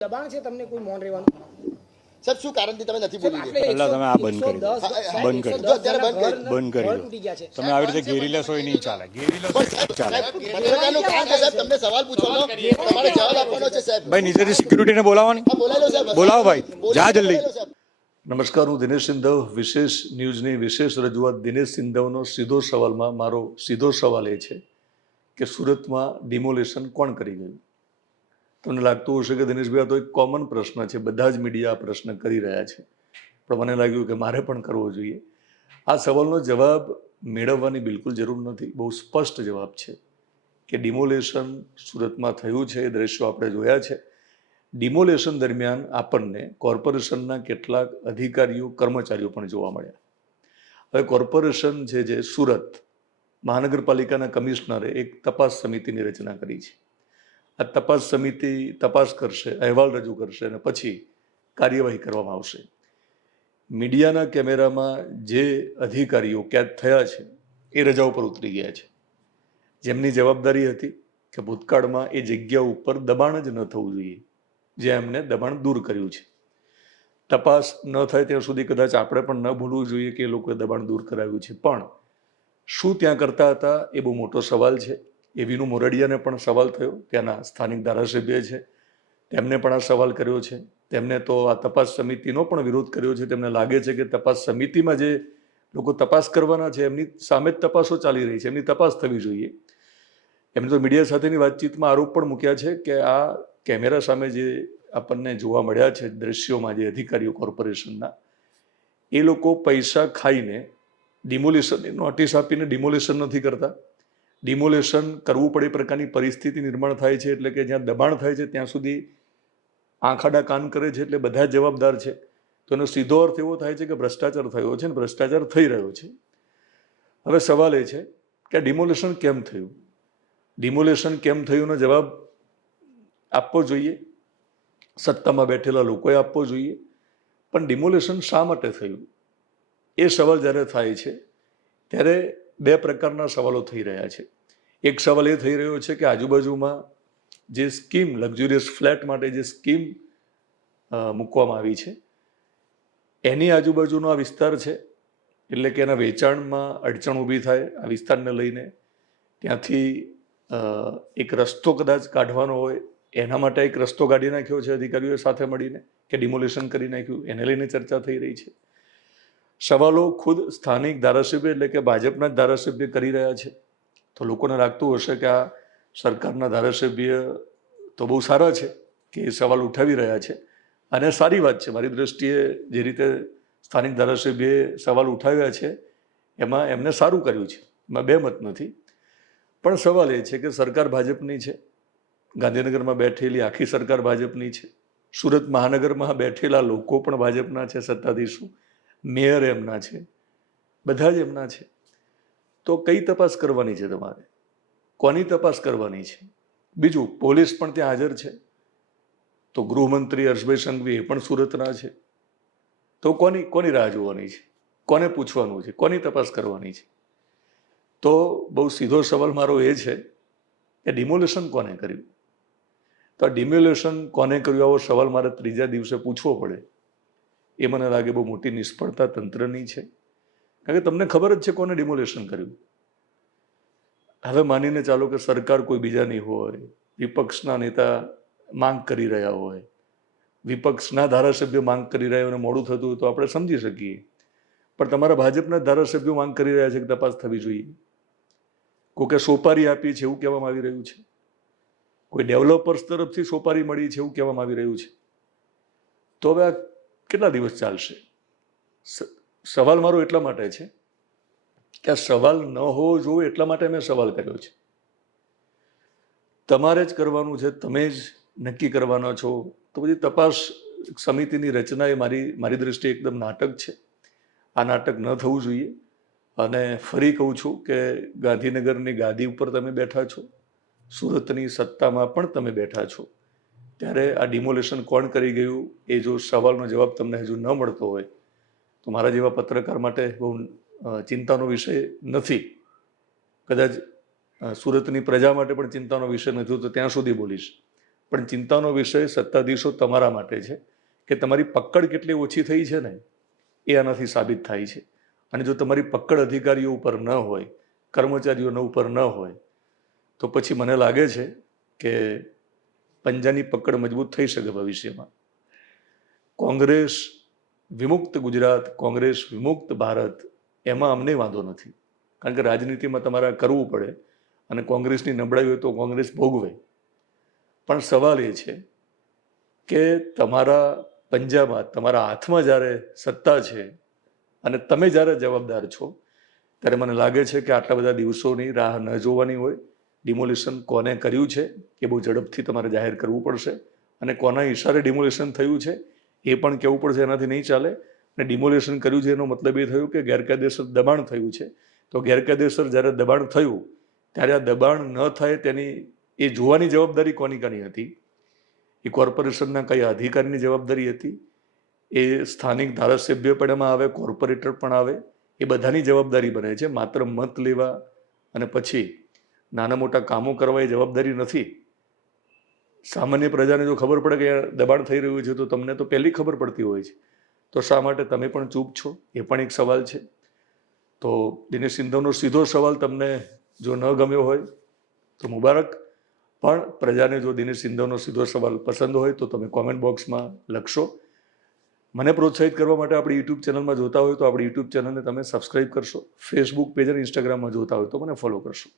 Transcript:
દબાણ છે તમને કોઈ મૌન રહેવાનું? સાહેબ શું કારણથી તમે નથી બોલી રહ્યા? પહેલા તમે આ બંધ કરી દો. બંધ કરી દો. અત્યારે બંધ કરી બંધ કરી દો. તમે આવી રીતે ઘેરી લેશો એ નહીં ચાલે. ઘેરી લેશો ચાલે. પત્રકારનું કામ છે સાહેબ, તમને સવાલ પૂછવાનો તમારે જવાબ આપવાનો છે સાહેબ. ભાઈ નીચેથી સિક્યુરિટીને બોલાવવાની. હા, બોલાવી લો સાહેબ. બોલાવો ભાઈ, જા જલ્દી. બોલાવી લો સાહેબ. નમસ્કાર, હું દિનેશ સિંધવ. વિશેષ ન્યૂઝની વિશેષ રજૂઆત. દિનેશ સિંધવનો સીધો સવાલમાં મારો સીધો સવાલ એ છે કે સુરતમાં ડિમોલેશન કોણ કરી ગયું? તમને લાગતું હશે કે દિનેશભાઈ આ તો એક કોમન પ્રશ્ન છે, બધા જ મીડિયા આ પ્રશ્ન કરી રહ્યા છે, પણ મને લાગ્યું કે મારે પણ કરવો જોઈએ. આ સવાલનો જવાબ મેળવવાની બિલકુલ જરૂર નથી. બહુ સ્પષ્ટ જવાબ છે કે ડિમોલેશન સુરતમાં થયું છે. એ દ્રશ્યો આપણે જોયા છે. ડિમોલેશન દરમિયાન આપણને કોર્પોરેશનના કેટલાક અધિકારીઓ કર્મચારીઓ પણ જોવા મળ્યા. હવે કોર્પોરેશન છે જે સુરત મહાનગરપાલિકાના કમિશનરે એક તપાસ સમિતિની રચના કરી છે. આ તપાસ સમિતિ તપાસ કરશે, અહેવાલ રજૂ કરશે અને પછી કાર્યવાહી કરવામાં આવશે. મીડિયાના કેમેરામાં જે અધિકારીઓ કેદ થયા છે એ રજા ઉપર ઉતરી ગયા છે, જેમની જવાબદારી હતી કે ભૂતકાળમાં એ જગ્યા ઉપર દબાણ જ ન થવું જોઈએ, જે એમને દબાણ દૂર કર્યું છે. તપાસ ન થાય ત્યાં સુધી કદાચ આપણે પણ ન ભૂલવું જોઈએ કે એ લોકોએ દબાણ દૂર કરાવ્યું છે. પણ શું ત્યાં કરતા હતા એ બહુ મોટો સવાલ છે. એ વિનુ મોરડિયાને પણ સવાલ થયો, ત્યાંના સ્થાનિક ધારાસભ્ય છે, તેમને પણ આ સવાલ કર્યો છે. તેમને તો આ તપાસ સમિતિનો પણ વિરોધ કર્યો છે. તેમને લાગે છે કે તપાસ સમિતિમાં જે લોકો તપાસ કરવાના છે એમની સામે જ તપાસો ચાલી રહી છે, એમની તપાસ થવી જોઈએ. એમને તો મીડિયા સાથેની વાતચીતમાં આરોપ પણ મૂક્યા છે કે આ કેમેરા સામે જે આપણને જોવા મળ્યા છે દ્રશ્યોમાં, જે અધિકારીઓ કોર્પોરેશનના, એ લોકો પૈસા ખાઈને ડિમોલેશનની નોટિસ આપીને ડિમોલેશન નથી કરતા. ડિમોલેશન કરવું પડે એ પ્રકારની પરિસ્થિતિ નિર્માણ થાય છે, એટલે કે જ્યાં દબાણ થાય છે ત્યાં સુધી આંખાડા કાન કરે છે, એટલે બધા જવાબદાર છે. તો એનો સીધો અર્થ એવો થાય છે કે ભ્રષ્ટાચાર થયો છે અને ભ્રષ્ટાચાર થઈ રહ્યો છે. હવે સવાલ એ છે કે ડિમોલેશન કેમ થયું? ડિમોલેશન કેમ થયુંનો જવાબ આપવો જોઈએ, સત્તામાં બેઠેલા લોકોએ આપવો જોઈએ. પણ ડિમોલેશન શા માટે થયું એ સવાલ જ્યારે થાય છે ત્યારે બે પ્રકારના સવાલો થઈ રહ્યા છે. એક સવાલ એ થઈ રહ્યો છે કે આજુબાજુમાં જે સ્કીમ, લક્ઝુરિયસ ફ્લેટ માટે જે સ્કીમ મૂકવામાં આવી છે એની આજુબાજુનો આ વિસ્તાર છે, એટલે કે એના વેચાણમાં અડચણ ઊભી થાય આ વિસ્તારને લઈને. ત્યાંથી એક રસ્તો કદાચ કાઢવાનો હોય, એના માટે એક રસ્તો કાઢી નાખ્યો છે અધિકારીઓએ સાથે મળીને, કે ડિમોલેશન કરી નાખ્યું, એને લઈને ચર્ચા થઈ રહી છે. સવાલો ખુદ સ્થાનિક ધારાસભ્ય એટલે કે ભાજપના જ ધારાસભ્ય કરી રહ્યા છે. તો લોકોને લાગતું હશે કે આ સરકારના ધારાસભ્ય તો બહુ સારા છે કે એ સવાલ ઉઠાવી રહ્યા છે, અને સારી વાત છે. મારી દૃષ્ટિએ જે રીતે સ્થાનિક ધારાસભ્યએ સવાલ ઉઠાવ્યા છે એમાં એમને સારું કર્યું છે, એમાં બે મત નથી. પણ સવાલ એ છે કે સરકાર ભાજપની છે, ગાંધીનગરમાં બેઠેલી આખી સરકાર ભાજપની છે, સુરત મહાનગરમાં બેઠેલા લોકો પણ ભાજપના છે, સત્તાધીશો, મેયર એમના છે, બધા જ એમના છે. તો કઈ તપાસ કરવાની છે તમારે? કોની તપાસ કરવાની છે? બીજું, પોલીસ પણ ત્યાં હાજર છે, તો ગૃહમંત્રી હર્ષભાઈ સંઘવી એ પણ સુરતના છે. તો કોની રાહ જોવાની છે? કોને પૂછવાનું છે? કોની તપાસ કરવાની છે? તો બહુ સીધો સવાલ મારો એ છે કે ડિમોલેશન કોને કર્યું? તો આ ડિમોલેશન કોને કર્યું આવો સવાલ મારે ત્રીજા દિવસે પૂછવો પડે એ મને લાગે બહુ મોટી નિષ્ફળતા તંત્રની છે. કારણ કે તમને ખબર જ છે કોને ડિમોલેશન કર્યું. હવે માનીને ચાલો કે સરકાર કોઈ બીજાની હોય, વિપક્ષના નેતા માંગ કરી રહ્યા હોય, વિપક્ષના ધારાસભ્યો માંગ કરી રહ્યા હોય અને મોડું થતું હોય તો આપણે સમજી શકીએ. પણ તમારા ભાજપના ધારાસભ્યો માંગ કરી રહ્યા છે કે તપાસ થવી જોઈએ. કોકે સોપારી આપી છે એવું કહેવામાં આવી રહ્યું છે, કોઈ ડેવલપર્સ તરફથી સોપારી મળી છે એવું કહેવામાં આવી રહ્યું છે. તો હવે આ કેટલા દિવસ ચાલશે? સવાલ મારો એટલા માટે છે કે આ સવાલ ન હોવો જોઈએ, એટલા માટે મેં સવાલ કર્યો છે. તમારે જ કરવાનું છે, તમે જ નક્કી કરવાના છો. તો પછી તપાસ સમિતિની રચના એ મારી દૃષ્ટિએ એકદમ નાટક છે. આ નાટક ન થવું જોઈએ. અને ફરી કહું છું કે ગાંધીનગરની ગાદી ઉપર તમે બેઠા છો, સુરતની સત્તામાં પણ તમે બેઠા છો, ત્યારે આ ડિમોલેશન કોણ કરી ગયું એ જો સવાલનો જવાબ તમને હજુ ન મળતો હોય તો મારા જેવા પત્રકાર માટે બહુ ચિંતાનો વિષય નથી. કદાચ સુરતની પ્રજા માટે પણ ચિંતાનો વિષય નથી, તો ત્યાં સુધી બોલીશ. પણ ચિંતાનો વિષય સત્તાધીશો તમારા માટે છે કે તમારી પકડ કેટલી ઓછી થઈ છે ને એ આનાથી સાબિત થાય છે. અને જો તમારી પકડ અધિકારીઓ ઉપર ન હોય, કર્મચારીઓના ઉપર ન હોય, તો પછી મને લાગે છે કે પંજાની પકડ મજબૂત થઈ શકે ભવિષ્યમાં. કોંગ્રેસ વિમુક્ત ગુજરાત, કોંગ્રેસ વિમુક્ત ભારત, એમાં અમને વાંધો નથી, કારણ કે રાજનીતિમાં તમારે કરવું પડે અને કોંગ્રેસની નબળાઈ હોય તો કોંગ્રેસ ભોગવે. પણ સવાલ એ છે કે તમારા પંજામાં, તમારા હાથમાં જ્યારે સત્તા છે અને તમે જ્યારે જવાબદાર છો, ત્યારે મને લાગે છે કે આટલા બધા દિવસોની રાહ ન જોવાની હોય. ડિમોલિશન કોને કર્યું છે એ બહુ ઝડપથી તમારે જાહેર કરવું પડશે, અને કોના ઇશારે ડિમોલિશન થયું છે એ પણ કહેવું પડશે. એનાથી નહીં ચાલે. અને ડિમોલિશન કર્યું છે એનો મતલબ એ થયું કે ગેરકાયદેસર દબાણ થયું છે. તો ગેરકાયદેસર જ્યારે દબાણ થયું ત્યારે આ દબાણ ન થાય તેની એ જોવાની જવાબદારી કોની હતી? એ કોર્પોરેશનના કયા અધિકારીની જવાબદારી હતી? એ સ્થાનિક ધારાસભ્ય પણ એમાં આવે, કોર્પોરેટર પણ આવે, એ બધાની જવાબદારી બને છે. માત્ર મત લેવા અને પછી નાના મોટા કામો કરવા એ જવાબદારી નથી. સામાન્ય પ્રજાને જો ખબર પડે કે દબાણ થઈ રહ્યું છે તો તમને તો પહેલી ખબર પડતી હોય છે. તો શા માટે તમે પણ ચૂપ છો? એ પણ એક સવાલ છે. તો દિનેશ સિંધવનો સીધો સવાલ તમને જો ન ગમ્યો હોય તો મુબારક, પણ પ્રજાને જો દિનેશ સિંધવનો સીધો સવાલ પસંદ હોય તો તમે કોમેન્ટ બોક્સમાં લખશો. મને પ્રોત્સાહિત કરવા માટે આપણી યુટ્યુબ ચેનલમાં જોતા હોય તો આપણી યુટ્યુબ ચેનલને તમે સબસ્ક્રાઈબ કરશો. ફેસબુક પેજ અને ઇન્સ્ટાગ્રામમાં જોતા હોય તો મને ફોલો કરશો.